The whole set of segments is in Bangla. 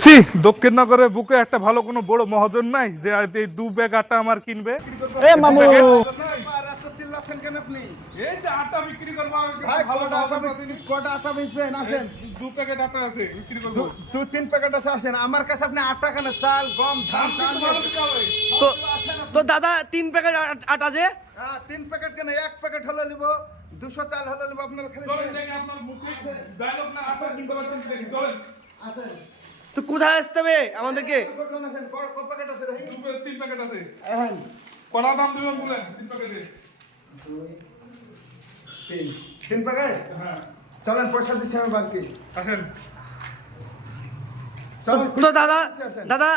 সি দক্ষিণনগরে বুকে একটা ভালো কোনো বড় মহাজন নাই যে এই 2 ব্যাগ আটা আমার কিনবে। এ মামু এত চিল্লাচ্ছেন কেন আপনি? এই যে আটা বিক্রি করব, ভাই ভালো কটা আটা বেচবেন? আসেন। 2 প্যাকেট আটা আছে বিক্রি করব। 2-3 প্যাকেট আছে, আসেন। আমার কাছে আপনি আটা কেন? চাল, গম, ধান, চাল ভালো দিতে হবে। তো আসেন আপনি। তো দাদা 3 প্যাকেট আটা যে 3 প্যাকেট কেন? 1 প্যাকেট হলে নিব, 200 চাল হলে নিব। আপনার খালি চলেন দেখি আপনার মুখে ডায়লগ না আশা কিনতে পারছেন কি দেখি, চলেন। আসেন। তো কোথায় আসতে হবে আমাদেরকে? আসেন, বড় কত প্যাকেট আছে দেখি? 3 প্যাকেট আছে। আসেন। কলা দাম দিবেন বলেন 3 প্যাকেটে। 3 প্যাকেট? হ্যাঁ চলেন, পয়সা দিচ্ছি আমি বাকি। আসেন। চলেন। তো দাদা আসেন। দাদা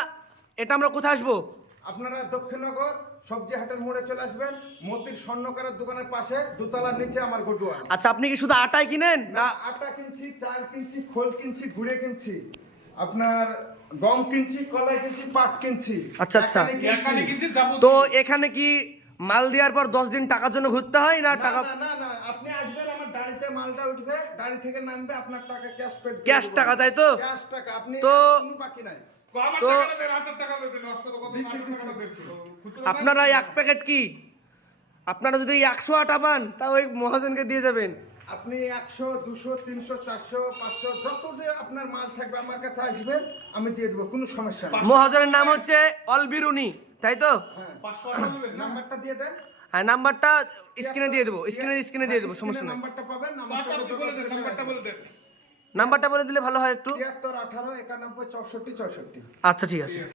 এটা আমরা কোথায় আসবো? আপনারা দক্ষিণনগর সবজি হাটের মোড়ে চলে আসবেন, মতির স্বর্ণকারের দোকানের পাশে, দোতলার নিচে আমার গডুয়া। আচ্ছা আপনি কি শুধু আটাই কিনেন না, না? আটা কিনছি, চাল কিনছি, খোল কিনছি, গুড়ে কিনছি, আপনার গম কিনছি, কলাই কিনছি, পাট কিনছি। আচ্ছা, আচ্ছা। এখানে কিনছি। এখানে কিনছি যাবো তো এখানে কি মাল দেওয়ার পর 10 দিন টাকার জন্য ঘুরতে হয় না না, টাকা? না, না, না, আপনি আসবেন, আমার গাড়িতে মালটা উঠবে, গাড়ি থেকে নামবে, আপনার টাকা ক্যাশ পেড করে ক্যাশ দেবো। টাকা, তাই তো? ক্যাশ টাকা, আপনি তো- কোনো বাকি নাই। আমার তো- টাকা দেবেন, আপনার টাকা দেবেন, অসত কত দিচ্ছি, টাকা দিচ্ছি। দিচ্ছি। আপনারা 1 প্যাকেট কি আপনারা যদি 100 আটা পান তা ওই মহাজনকে দিয়ে যাবেন। আপনি 100, 200, 300, 400, 500 যত আপনার মাল থাকবে আমার কাছে আসবেন, আমি দিয়ে দেবো, কোনো সমস্যা নেই। মহাজনের নাম হচ্ছে অলবিরুনি, তাই তো? হ্যাঁ, 500 টাকা দেবেন না? নাম্বারটা দিয়ে দেন। হ্যাঁ নাম্বারটা স্ক্রিনে দিয়ে দেবো, স্ক্রিনে দিয়ে দেবো, সমস্যা নেই। নাম্বারটা পাবেন, নাম্বারটা আপনি বলে দেন, নাম্বারটা বলে দেন। নাম্বারটা বলে দিলে ভালো হয় একটু। 73 18 91 64 64। আচ্ছা ঠিক আছে।